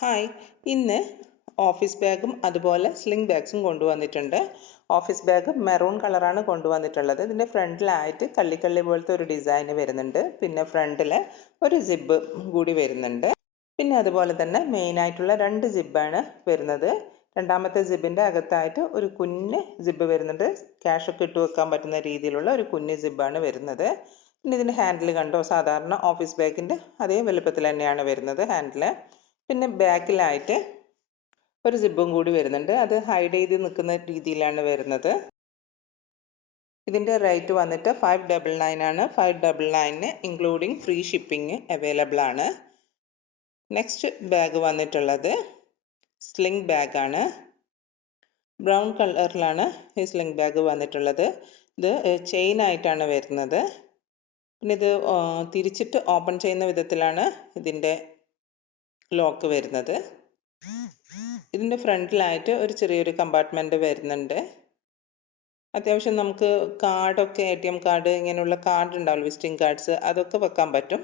Hi, ഇന്ന് office ബാഗും അതുപോലെ സ്ലിംഗ് ബാഗ്സും കൊണ്ടുവന്നിട്ടുണ്ട്. ഓഫീസ് ബാഗ് മെറൂൺ കളറാണ് കൊണ്ടുവന്നിട്ടുള്ളത്. ഇതിൻ്റെ ഫ്രണ്ടിലായിട്ട് കള്ളിക്കള്ളി പോലത്തെ ഒരു ഡിസൈൻ വരുന്നുണ്ട്. പിന്നെ ഫ്രണ്ടിൽ ഒരു സിബ് കൂടി വരുന്നുണ്ട്. പിന്നെ അതുപോലെ തന്നെ മെയിനായിട്ടുള്ള 2 സിബാണ് വരുന്നത്. രണ്ടാമത്തെ സിബിൻ്റെ അകത്തായിട്ട് ഒരു കുഞ്ഞ് സിബ് വരുന്നുണ്ട്. ക്യാഷൊക്കെ ഇട്ട് വെക്കാൻ പറ്റുന്ന രീതിയിലുള്ള ഒരു കുഞ്ഞ് സിബാണ് വരുന്നത്. പിന്നെ ഇതിൻ്റെ ഹാൻഡിൽ കണ്ടോ, സാധാരണ ഓഫീസ് ബാഗിൻ്റെ അതേ വലുപ്പത്തിൽ തന്നെയാണ് വരുന്നത് ഹാൻഡിൽ. പിന്നെ ബാക്കിലായിട്ട് ഒരു സിബും കൂടി വരുന്നുണ്ട്. അത് ഹൈഡ് ചെയ്ത് നിൽക്കുന്ന രീതിയിലാണ് വരുന്നത്. ഇതിൻ്റെ റേറ്റ് വന്നിട്ട് 599 ആണ്. 599 ഇൻക്ലൂഡിങ് ഫ്രീ ഷിപ്പിംഗ് അവൈലബിൾ ആണ്. നെക്സ്റ്റ് ബാഗ് വന്നിട്ടുള്ളത് സ്ലിംഗ് ബാഗാണ്. ബ്രൗൺ കളറിലാണ് ഈ സ്ലിംഗ് ബാഗ് വന്നിട്ടുള്ളത്. ഇത് ചെയിൻ ആയിട്ടാണ് വരുന്നത്. പിന്നെ ഇത് തിരിച്ചിട്ട് ഓപ്പൺ ചെയ്യുന്ന വിധത്തിലാണ് ഇതിൻ്റെ ലോക്ക് വരുന്നത്. ഇതിൻ്റെ ഫ്രണ്ടിലായിട്ട് ഒരു ചെറിയൊരു കമ്പാർട്ട്മെൻറ്റ് വരുന്നുണ്ട്. അത്യാവശ്യം നമുക്ക് കാർഡൊക്കെ ATM കാർഡ് ഇങ്ങനെയുള്ള കാർഡ് ഉണ്ടാവില്ല, വിസിറ്റിംഗ് കാർഡ്സ്, അതൊക്കെ വെക്കാൻ പറ്റും.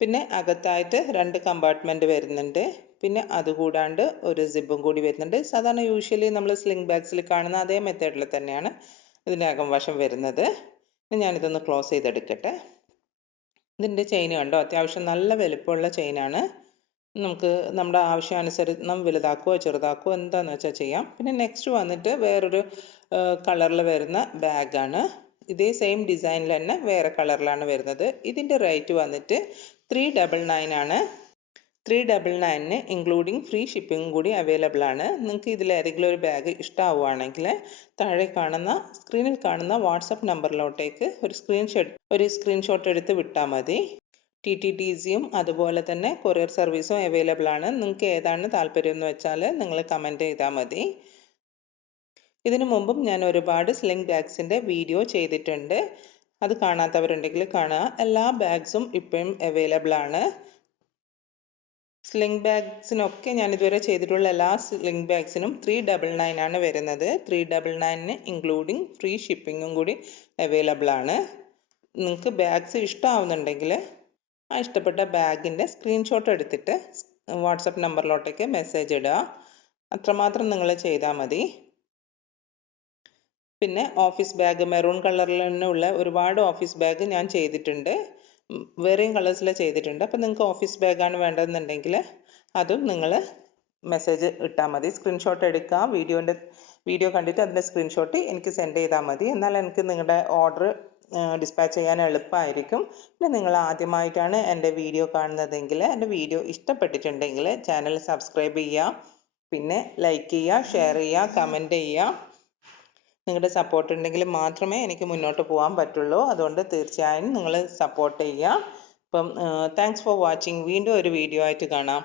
പിന്നെ അകത്തായിട്ട് 2 കമ്പാർട്ട്മെൻറ്റ് വരുന്നുണ്ട്. പിന്നെ അതുകൂടാണ്ട് ഒരു സിബും കൂടി വരുന്നുണ്ട്. സാധാരണ യൂഷ്വലി നമ്മൾ സ്ലിംഗ് ബാഗ്സിൽ കാണുന്ന അതേ മെത്തേഡിൽ തന്നെയാണ് ഇതിൻ്റെ അകം വശം വരുന്നത്. ഞാനിതൊന്ന് ക്ലോസ് ചെയ്തെടുക്കട്ടെ. ഇതിൻ്റെ ചെയിൻ കണ്ടോ, അത്യാവശ്യം നല്ല വലുപ്പമുള്ള ചെയിനാണ്. നമുക്ക് നമ്മുടെ ആവശ്യാനുസരണം വലുതാക്കുകയോ ചെറുതാക്കുകയോ എന്താണെന്ന് വെച്ചാൽ ചെയ്യാം. പിന്നെ നെക്സ്റ്റ് വന്നിട്ട് വേറൊരു കളറിൽ വരുന്ന ബാഗാണ്. ഇതേ സെയിം ഡിസൈനിൽ തന്നെ വേറെ കളറിലാണ് വരുന്നത്. ഇതിൻ്റെ റേറ്റ് വന്നിട്ട് 399 ആണ്. 399 ഇൻക്ലൂഡിങ് ഫ്രീ ഷിപ്പിംഗ് കൂടി അവൈലബിൾ ആണ്. നിങ്ങൾക്ക് ഇതിലേതെങ്കിലും ഒരു ബാഗ് ഇഷ്ടമാവുകയാണെങ്കിൽ താഴെ കാണുന്ന സ്ക്രീനിൽ കാണുന്ന വാട്സപ്പ് നമ്പറിലോട്ടേക്ക് ഒരു സ്ക്രീൻഷോട്ട് എടുത്ത് വിട്ടാൽ മതി. TTDCയും അതുപോലെ തന്നെ കൊറിയർ സർവീസും അവൈലബിൾ ആണ്. നിങ്ങൾക്ക് ഏതാണ് താല്പര്യം എന്ന് വെച്ചാൽ നിങ്ങൾ കമൻറ്റ് ചെയ്താൽ മതി. ഇതിനു മുമ്പും ഞാൻ ഒരുപാട് സ്ലിംഗ് ബാഗ്സിൻ്റെ വീഡിയോ ചെയ്തിട്ടുണ്ട്. അത് കാണാത്തവരുണ്ടെങ്കിൽ കാണുക. എല്ലാ ബാഗ്സും ഇപ്പോഴും അവൈലബിൾ ആണ്. സ്ലിംഗ് ബാഗ്സിനൊക്കെ ഞാൻ ഇതുവരെ ചെയ്തിട്ടുള്ള എല്ലാ സ്ലിംഗ് ബാഗ്സിനും 399 ആണ് വരുന്നത്. 399 ഇൻക്ലൂഡിങ് ഫ്രീ ഷിപ്പിങ്ങും കൂടി അവൈലബിൾ ആണ്. നിങ്ങൾക്ക് ബാഗ്സ് ഇഷ്ടമാവുന്നുണ്ടെങ്കിൽ ആ ഇഷ്ടപ്പെട്ട ബാഗിൻ്റെ സ്ക്രീൻഷോട്ട് എടുത്തിട്ട് വാട്സപ്പ് നമ്പറിലോട്ടേക്ക് മെസ്സേജ് ഇടുക. അത്രമാത്രം നിങ്ങൾ ചെയ്താൽ മതി. പിന്നെ ഓഫീസ് ബാഗ് മെറൂൺ കളറിൽ തന്നെയുള്ള ഒരുപാട് ഓഫീസ് ബാഗ് ഞാൻ ചെയ്തിട്ടുണ്ട്. വേറെയും കളേഴ്സിൽ ചെയ്തിട്ടുണ്ട്. അപ്പം നിങ്ങൾക്ക് ഓഫീസ് ബാഗാണ് വേണ്ടതെന്നുണ്ടെങ്കിൽ അതും നിങ്ങൾ മെസ്സേജ് ഇട്ടാൽ മതി. സ്ക്രീൻഷോട്ട് എടുക്കുക. വീഡിയോ കണ്ടിട്ട് അതിൻ്റെ സ്ക്രീൻഷോട്ട് എനിക്ക് സെൻഡ് ചെയ്താൽ മതി. എന്നാൽ എനിക്ക് നിങ്ങളുടെ ഓർഡർ ഡിസ്പാച്ച് ചെയ്യാൻ എളുപ്പമായിരിക്കും. പിന്നെ നിങ്ങൾ ആദ്യമായിട്ടാണ് എൻ്റെ വീഡിയോ കാണുന്നതെങ്കിൽ എൻ്റെ വീഡിയോ ഇഷ്ടപ്പെട്ടിട്ടുണ്ടെങ്കിൽ ചാനൽ സബ്സ്ക്രൈബ് ചെയ്യുക. പിന്നെ ലൈക്ക് ചെയ്യുക, ഷെയർ ചെയ്യുക, കമൻറ്റ് ചെയ്യുക. നിങ്ങളുടെ സപ്പോർട്ട് ഉണ്ടെങ്കിൽ മാത്രമേ എനിക്ക് മുന്നോട്ട് പോകാൻ പറ്റുള്ളൂ. അതുകൊണ്ട് തീർച്ചയായും നിങ്ങൾ സപ്പോർട്ട് ചെയ്യുക. അപ്പം താങ്ക്സ് ഫോർ വാച്ചിങ്. വീണ്ടും ഒരു വീഡിയോ ആയിട്ട് കാണാം.